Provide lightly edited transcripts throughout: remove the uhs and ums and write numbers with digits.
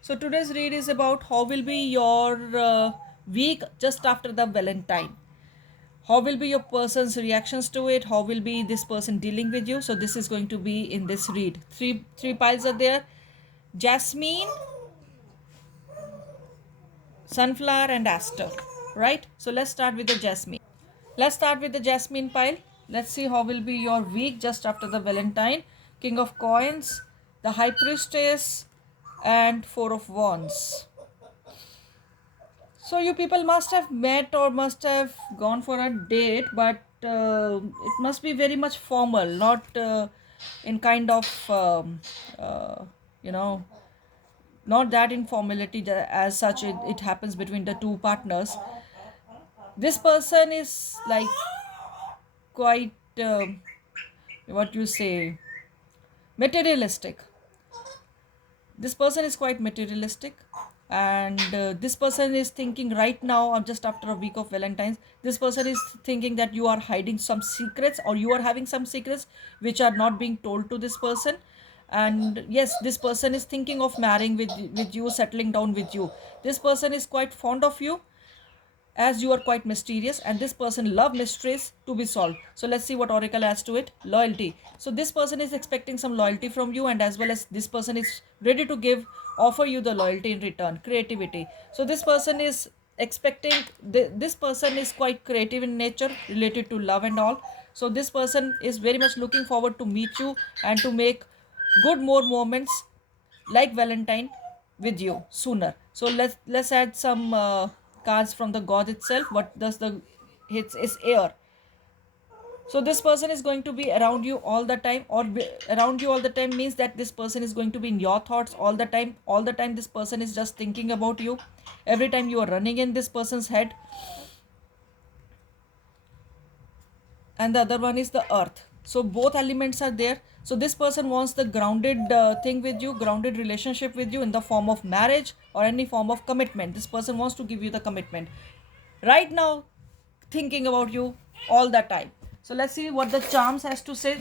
So today's read is about how will be your week just after the Valentine. How will be your person's reactions to it? How will be this person dealing with you? So this is going to be in this read. Three piles are there: jasmine, sunflower, and aster. Right? So let's start with the jasmine. Let's start with the jasmine pile. Let's see how will be your week just after the Valentine. King of coins, the high priestess, and four of wands. So you people must have met or must have gone for a date, but it must be very much formal, not in kind of uh, you know, not that informality as such. It happens between the two partners. This person is like quite what you say, materialistic. This person is quite materialistic, and this person is thinking right now, or just after a week of Valentine's, this person is thinking that you are hiding some secrets, or you are having some secrets which are not being told to this person. And yes, this person is thinking of marrying with you, settling down with you. This person is quite fond of you, as you are quite mysterious, and this person love mysteries to be solved. So let's see what oracle adds to it. Loyalty. So this person is expecting some loyalty from you, and as well as this person is ready to give, offer you the loyalty in return. Creativity. So this person is expecting, this person is quite creative in nature, related to love and all. So this person is very much looking forward to meet you and to make good more moments like Valentine with you sooner. So let's add some cards from the god itself. What does the, it's air. So this person is going to be around you all the time, or around you all the time means that this person is going to be in your thoughts all the time. All the time this person is just thinking about you. Every time you are running in this person's head. And the other one is the earth. So both elements are there. So this person wants the grounded thing with you, grounded relationship with you in the form of marriage or any form of commitment. This person wants to give you the commitment right now, thinking about you all the time. So let's see what the charms has to say.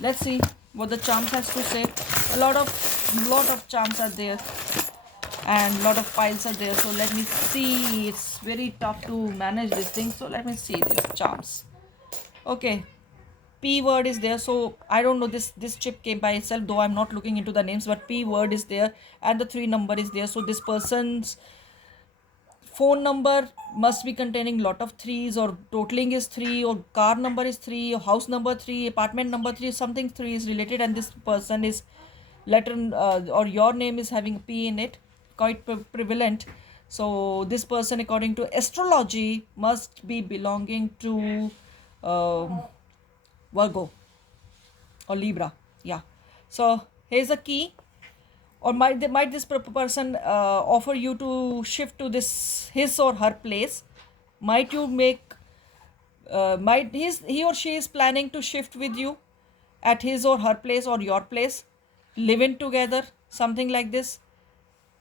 Let's see what the charms has to say. A lot of charms are there, and lot of piles are there. So let me see. It's very tough to manage this thing, so let me see these charms. Okay, P word is there. So I don't know, this chip came by itself, though I'm not looking into the names, but P word is there, and the 3 number is there. So this person's phone number must be containing lot of threes, or totaling is 3, or car number is 3, or house number 3, apartment number 3, something 3 is related, and this person is letter, or your name is having P in it, quite prevalent. So this person, according to astrology, must be belonging to um Virgo or Libra. Yeah. So here's a key. Or might this person offer you to shift to this his or her place? Might you make might he or she is planning to shift with you at his or her place or your place, living together, something like this.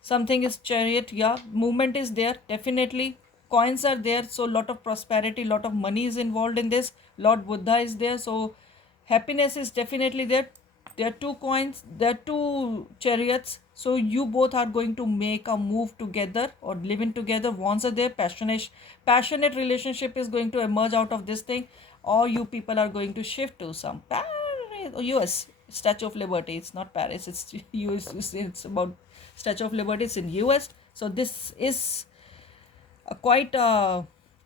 Something is chariot. Yeah, movement is there definitely. Coins are there, so lot of prosperity, lot of money is involved in this. Lord Buddha is there, so happiness is definitely there. There are two coins, there are two chariots, so you both are going to make a move together or living together. Wands are there. Passionate relationship is going to emerge out of this thing, or you people are going to shift to some US. Statue of Liberty. It's not Paris. It's US. It's about Statue of Liberty. It's in US. So this is a quite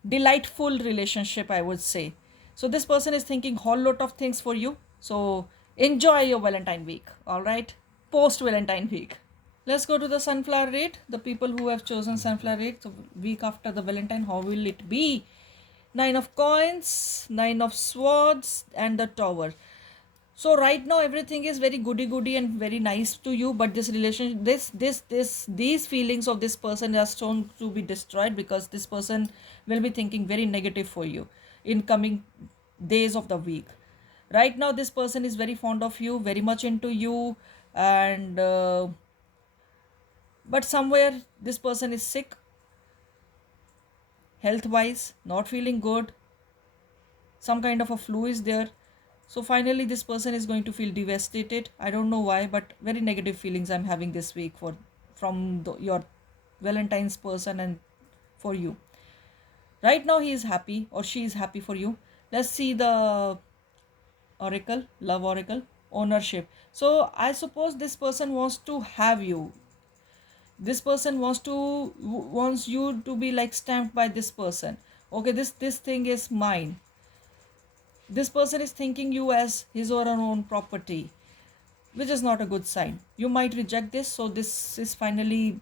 delightful relationship, I would say. So this person is thinking whole lot of things for you. So enjoy your Valentine week. All right. Post Valentine week. Let's go to the sunflower rate. The people who have chosen sunflower rate, so week after the Valentine, how will it be? 9 of coins, 9 of swords, and the tower. So right now everything is very goody goody and very nice to you, but this relation, these feelings of this person are shown to be destroyed, because this person will be thinking very negative for you in coming days of the week. Right now this person is very fond of you, very much into you, and but somewhere this person is sick, health wise, not feeling good. Some kind of a flu is there. So finally this person is going to feel devastated. I don't know why, but very negative feelings I'm having this week from your Valentine's person and for you. Right now he is happy or she is happy for you. Let's see the oracle, love oracle, ownership. So I suppose this person wants to have you. This person wants you to be like stamped by this person. Okay, this thing is mine. This person is thinking you as his or her own property, which is not a good sign. You might reject this. So this is finally,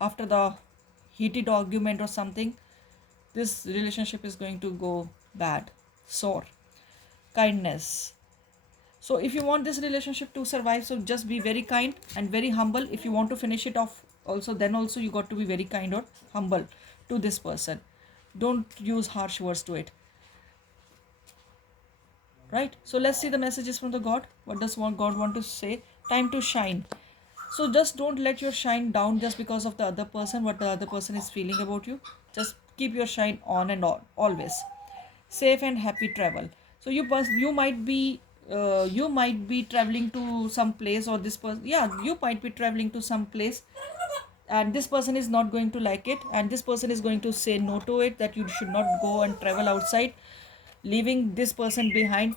after the heated argument or something, this relationship is going to go bad, sour. Kindness. So if you want this relationship to survive, so just be very kind and very humble. If you want to finish it off also, then also you got to be very kind or humble to this person. Don't use harsh words to it. Right? So let's see the messages from the God. What does God want to say? Time to shine. So just don't let your shine down just because of the other person, what the other person is feeling about you. Just keep your shine on and on, always. Safe and happy travel. So you might be traveling to some place, or this person, yeah, you might be traveling to some place, and this person is not going to like it, and this person is going to say no to it, that you should not go and travel outside. Leaving this person behind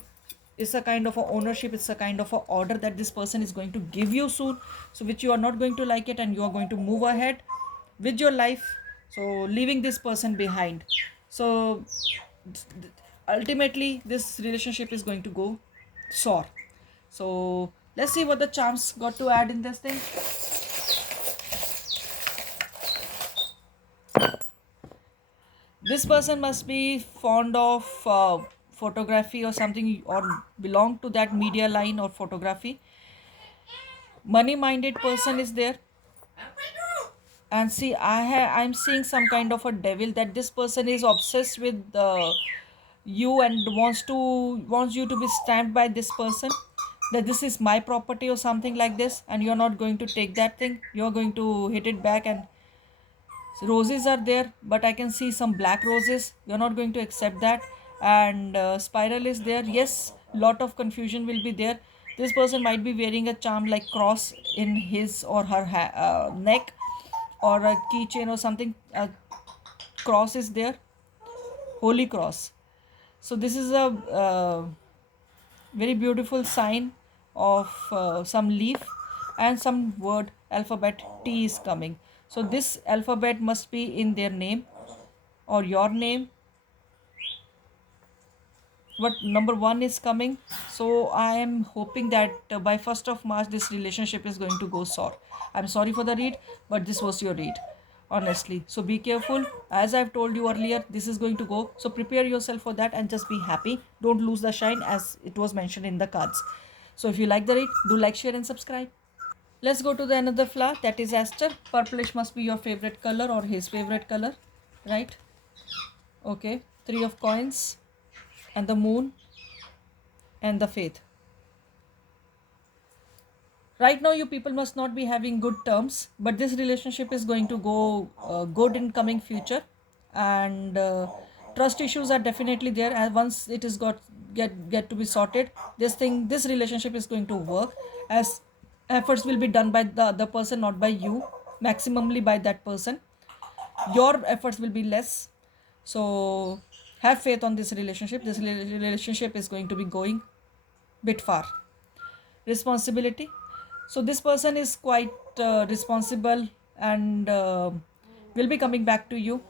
is a kind of a ownership, it's a kind of a order that this person is going to give you soon, so which you are not going to like it, and you are going to move ahead with your life. So leaving this person behind. So ultimately this relationship is going to go sour. So let's see what the charms got to add in this thing. This person must be fond of photography or something, or belong to that media line or photography. Money minded person is there. And see, I'm seeing some kind of a devil, that this person is obsessed with you and wants you to be stamped by this person, that this is my property or something like this, and you're not going to take that thing, you're going to hit it back. And roses are there, but I can see some black roses, you're not going to accept that. And spiral is there. Yes, lot of confusion will be there. This person might be wearing a charm like cross in his or her neck, or a keychain or something. A cross is there, holy cross. So this is a very beautiful sign of some leaf, and some word alphabet T is coming. So this alphabet must be in their name or your name. What number 1 is coming. So I am hoping that by 1st of March this relationship is going to go sour. I'm sorry for the read, but this was your read, honestly. So be careful. As I've told you earlier, this is going to go, so prepare yourself for that and just be happy. Don't lose the shine, as it was mentioned in the cards. So if you like the read, do like, share and subscribe. Let's go to the another flower, that is aster. Purplish must be your favorite color or his favorite color, right? Okay, 3 of coins, and the moon, and the faith. Right now you people must not be having good terms, but this relationship is going to go good in coming future. And trust issues are definitely there, and once it is get to be sorted, this relationship is going to work, as efforts will be done by the other person, not by you, maximally by that person. Your efforts will be less. So have faith on this relationship. This relationship is going to be going bit far. Responsibility. So this person is quite responsible, and will be coming back to you.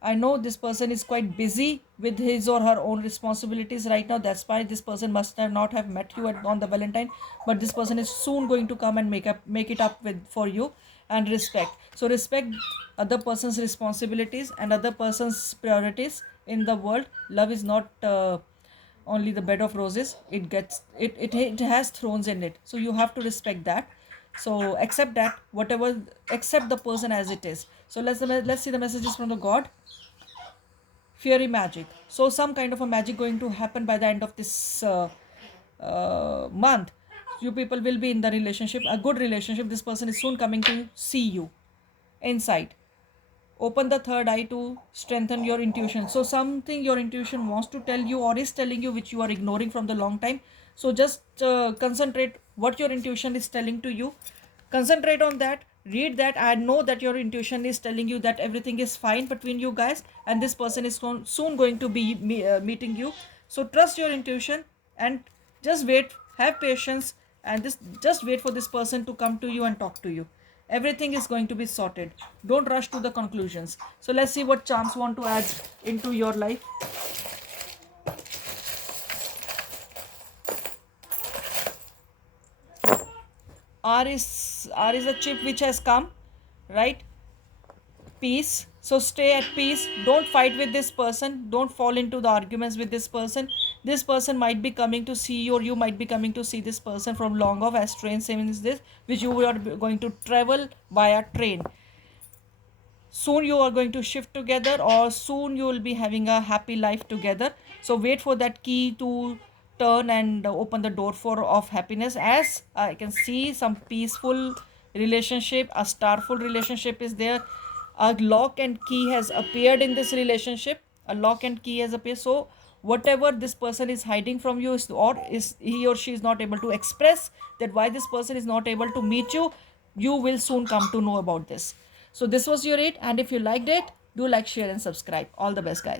I know this person is quite busy with his or her own responsibilities right now. That's why this person must have not have met you on the Valentine, but this person is soon going to come and make it up with for you. And respect. So respect other person's responsibilities and other person's priorities in the world. Love is not only the bed of roses. It has thrones in it, so you have to respect that. So accept that, whatever, accept the person as it is. So let's see the messages from the God. Fairy magic. So some kind of a magic going to happen by the end of this month. You people will be in the relationship, a good relationship. This person is soon coming to see you. Insight. Open the third eye to strengthen your intuition. So something your intuition wants to tell you or is telling you, which you are ignoring from the long time. So just concentrate what your intuition is telling to you. Concentrate on that. read that. I know that your intuition is telling you that everything is fine between you guys, and this person is soon going to be meeting you. So trust your intuition and just wait, have patience, and just wait for this person to come to you and talk to you. Everything is going to be sorted. Don't rush to the conclusions. So let's see what charms want to add into your life. R is a chip which has come, right? Peace. So stay at peace. Don't fight with this person. Don't fall into the arguments with this person. This person might be coming to see you, or you might be coming to see this person from long off, as train same is this, which you are going to travel via train. Soon you are going to shift together, or soon you will be having a happy life together. So wait for that key to turn and open the door for of happiness. As I can see, some peaceful relationship, a starful relationship is there. A lock and key has appeared in this relationship. A lock and key has appeared. So whatever this person is hiding from you is, or is he or she is not able to express, that why this person is not able to meet you, you will soon come to know about this. So this was your read, and if you liked it, do like, share and subscribe. All the best, guys.